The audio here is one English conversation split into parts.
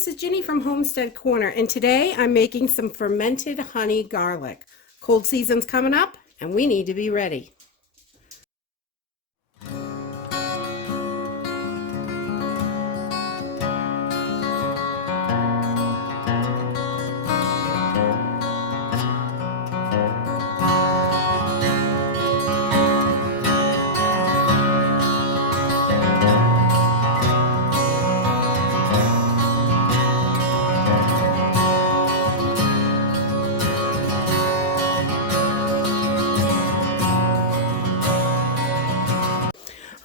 this is Ginny from Homestead Corner, and today I'm making some fermented honey garlic. Cold season's coming up, and we need to be ready.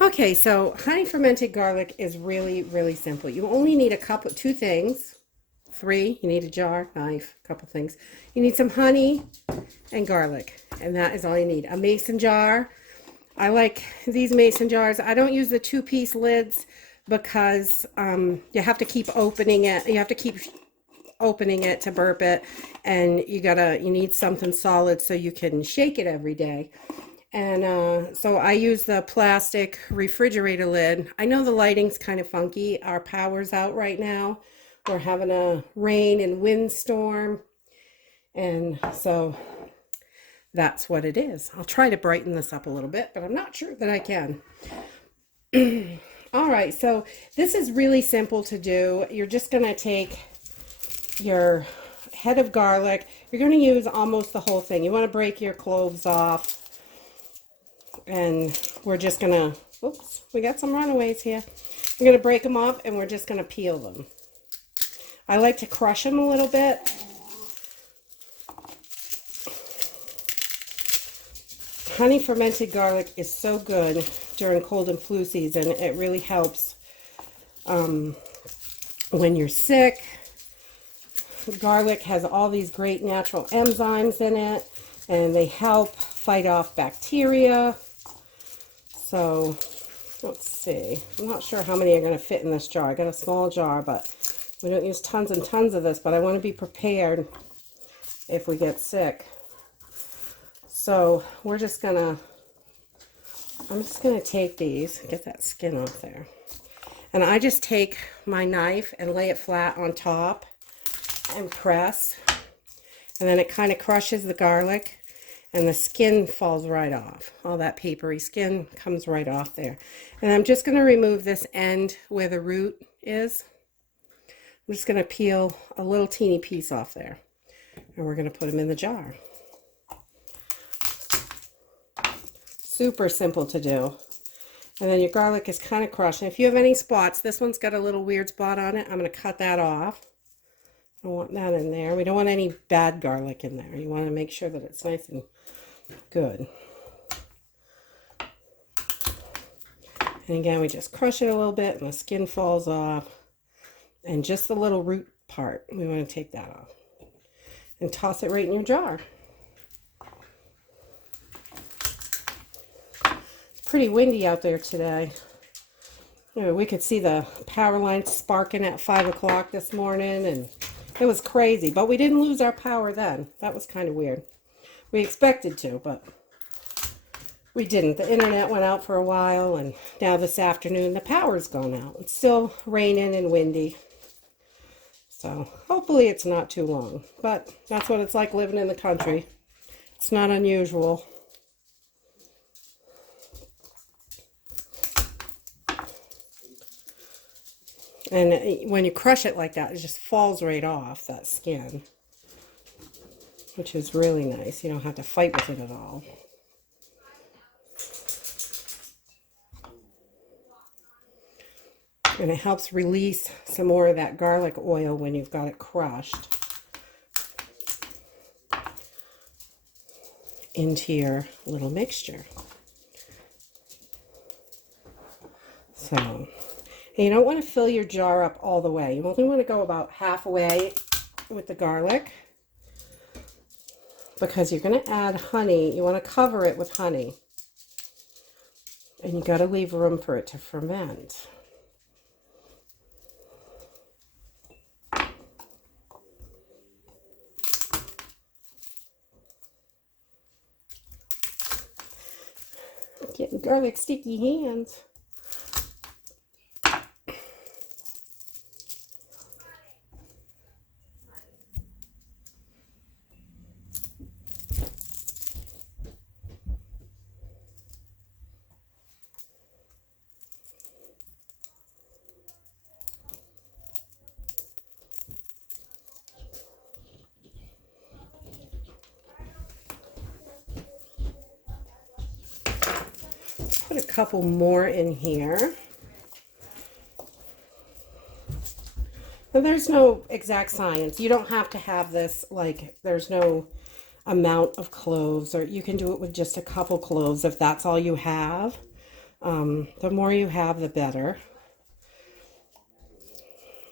Okay, so honey fermented garlic is really simple. You only need two things. Three, you need a jar, knife, a couple things. You need some honey and garlic, and that is all you need. A mason jar. I like these mason jars. I don't use the two-piece lids because you have to keep opening it. You have to keep opening it to burp it, and you need something solid so you can shake it every day. And so I use the plastic refrigerator lid. I know the lighting's kind of funky. Our power's out right now. We're having a rain and wind storm, and so that's what it is. I'll try to brighten this up a little bit, but I'm not sure that I can. All right, so this is really simple to do. You're just going to take your head of garlic. You're going to use almost the whole thing. You want to break your cloves off. And we're just going to, oops, we got some runaways here. We're going to break them off, and we're just going to peel them. I like to crush them a little bit. Honey fermented garlic is so good during cold and flu season. It really helps when you're sick. Garlic has all these great natural enzymes in it, and they help fight off bacteria. So let's see. I'm not sure how many are going to fit in this jar. I got a small jar, but we don't use tons and tons of this, but I want to be prepared if we get sick. So I'm just going to take these, get that skin off there. And I just take my knife and lay it flat on top and press. And then it kind of crushes the garlic, and the skin falls right off. All that papery skin comes right off there. And I'm just going to remove this end where the root is. I'm just going to peel a little teeny piece off there. And we're going to put them in the jar. Super simple to do. And then your garlic is kind of crushed. And if you have any spots, this one's got a little weird spot on it. I'm going to cut that off. I don't want that in there. We don't want any bad garlic in there. You want to make sure that it's nice and good. And again, we just crush it a little bit, and the skin falls off. And just the little root part, we want to take that off. And toss it right in your jar. It's pretty windy out there today. You know, we could see the power lines sparking at 5 o'clock this morning, and it was crazy, but we didn't lose our power then. That was kind of weird. We expected to, but we didn't. The internet went out for a while, and now this afternoon the power's gone out. It's still raining and windy, so hopefully it's not too long. But that's what it's like living in the country. It's not unusual. And when you crush it like that, it just falls right off, that skin, which is really nice. You don't have to fight with it at all. And it helps release some more of that garlic oil when you've got it crushed into your little mixture. So, and you don't want to fill your jar up all the way. You only want to go about halfway with the garlic, because you're going to add honey. You want to cover it with honey, and you got to leave room for it to ferment. Getting garlic sticky hands. couple more in here. And there's no exact science. You don't have to have this, like, there's no amount of cloves, or you can do it with just a couple cloves if that's all you have. The more you have, the better.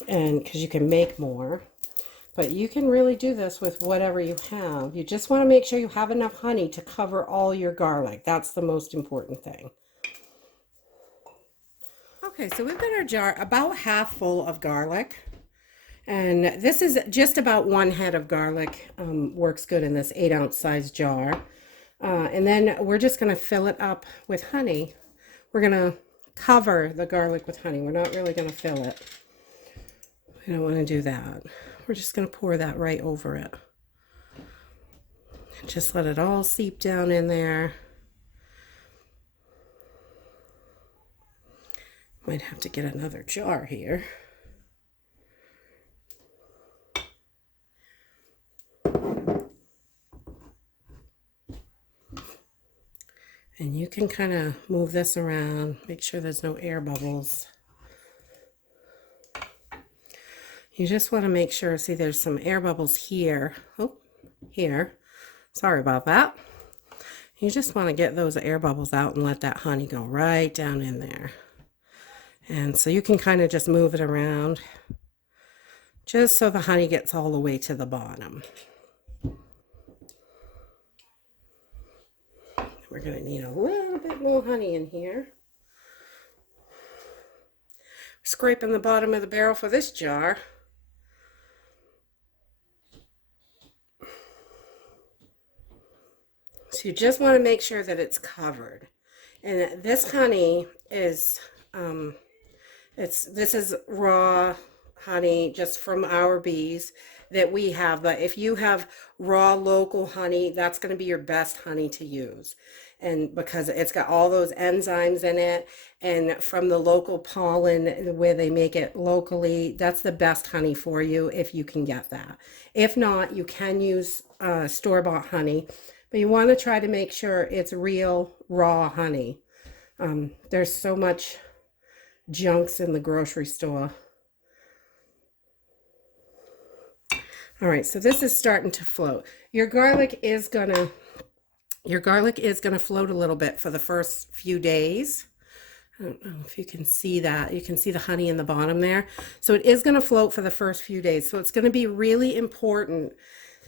And because you can make more. But you can really do this with whatever you have. You just want to make sure you have enough honey to cover all your garlic. That's the most important thing. Okay, so we've got our jar about half full of garlic. And this is just about 1 head of garlic. Works good in this 8-ounce size jar. And then we're just going to fill it up with honey. We're going to cover the garlic with honey. We're not really going to fill it. We don't want to do that. We're just going to pour that right over it. And just let it all seep down in there. Might have to get another jar here. And you can kind of move this around, make sure there's no air bubbles. You just want to make sure, see there's some air bubbles here. Oh, here. Sorry about that. You just want to get those air bubbles out and let that honey go right down in there. And so you can kind of just move it around just so the honey gets all the way to the bottom. We're going to need a little bit more honey in here. Scraping the bottom of the barrel for this jar. So you just want to make sure that it's covered. And this honey is, this is raw honey just from our bees that we have. But if you have raw local honey, that's going to be your best honey to use. And because it's got all those enzymes in it, and from the local pollen where they make it locally, that's the best honey for you if you can get that. If not, you can use store-bought honey, but you want to try to make sure it's real raw honey. There's so much junks in the grocery store. All right, so this is starting to float. Your garlic is gonna float a little bit for the first few days. I don't know if you can see that. You can see the honey in the bottom there. So it is going to float for the first few days. So it's going to be really important,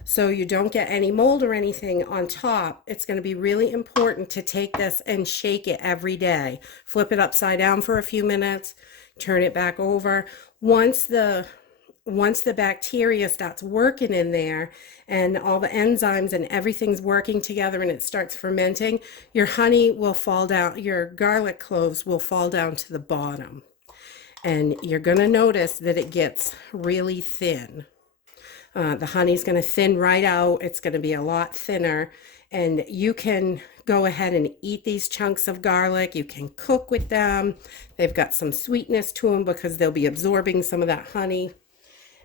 so you don't get any mold or anything on top. It's going to be really important to take this and shake it every day. Flip it upside down for a few minutes, turn it back over. Once the bacteria starts working in there and all the enzymes and everything's working together and it starts fermenting, your honey will fall down, your garlic cloves will fall down to the bottom. And you're going to notice that it gets really thin. The honey's going to thin right out. It's going to be a lot thinner. And you can go ahead and eat these chunks of garlic. You can cook with them. They've got some sweetness to them because they'll be absorbing some of that honey.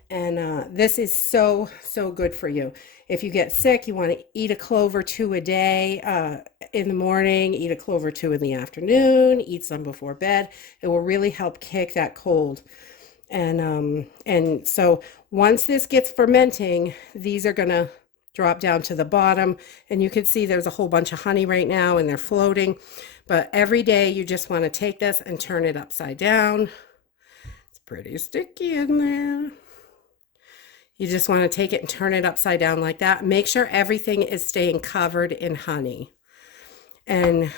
And this is so, so good for you. If you get sick, you want to eat a clove or two a day in the morning, eat a clove or two in the afternoon, eat some before bed. It will really help kick that cold. And so once this gets fermenting, these are going to drop down to the bottom. And you can see there's a whole bunch of honey right now and they're floating. But every day you just want to take this and turn it upside down. It's pretty sticky in there. You just want to take it and turn it upside down like that. Make sure everything is staying covered in honey. And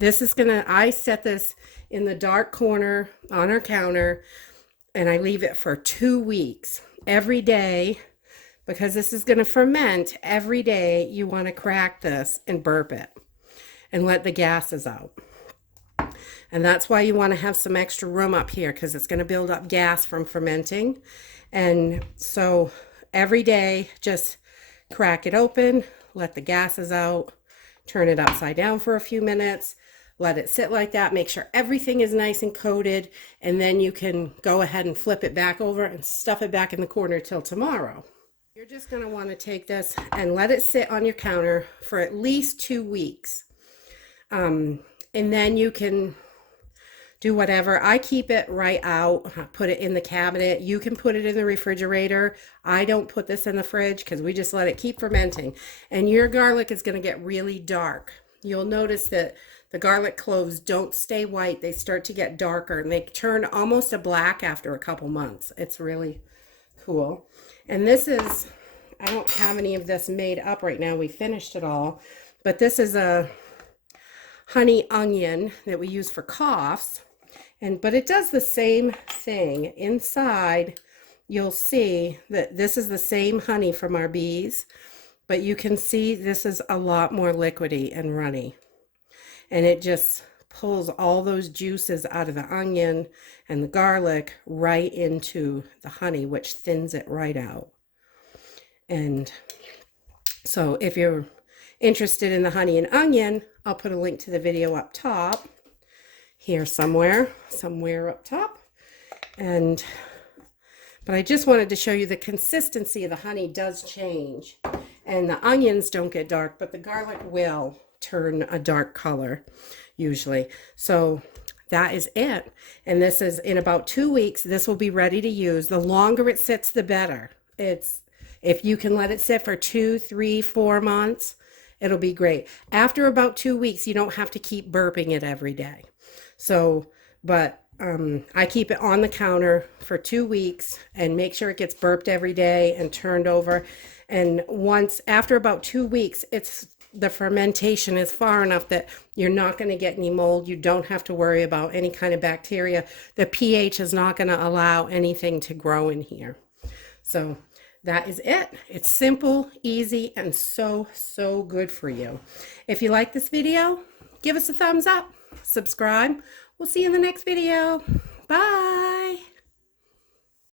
this is going to, I set this in the dark corner on our counter and I leave it for 2 weeks. Every day, because this is going to ferment, every day you want to crack this and burp it and let the gases out. And that's why you want to have some extra room up here, because it's going to build up gas from fermenting. And so every day, just crack it open, let the gases out, turn it upside down for a few minutes, let it sit like that, make sure everything is nice and coated, and then you can go ahead and flip it back over and stuff it back in the corner till tomorrow. You're just going to want to take this and let it sit on your counter for at least 2 weeks. and then you can do whatever. I keep it right out, put it in the cabinet. You can put it in the refrigerator. I don't put this in the fridge because we just let it keep fermenting. And your garlic is going to get really dark. You'll notice that the garlic cloves don't stay white. They start to get darker and they turn almost a black after a couple months. It's really cool. And this is, I don't have any of this made up right now. We finished it all. But this is a honey onion that we use for coughs. But it does the same thing. Inside, you'll see that this is the same honey from our bees, but you can see this is a lot more liquidy and runny. And it just pulls all those juices out of the onion and the garlic right into the honey, which thins it right out. And so if you're interested in the honey and onion, I'll put a link to the video up top. Here somewhere up top. But I just wanted to show you the consistency of the honey does change. And the onions don't get dark, but the garlic will turn a dark color usually. So that is it. And this is in about 2 weeks. This will be ready to use. The longer it sits, the better. If you can let it sit for 2, 3, 4 months, it'll be great. After about 2 weeks, you don't have to keep burping it every day. So, but I keep it on the counter for 2 weeks and make sure it gets burped every day and turned over. And after about 2 weeks, the fermentation is far enough that you're not going to get any mold. You don't have to worry about any kind of bacteria. The pH is not going to allow anything to grow in here. So that is it. It's simple, easy, and so good for you. If you like this video, give us a thumbs up. Subscribe. We'll see you in the next video. Bye.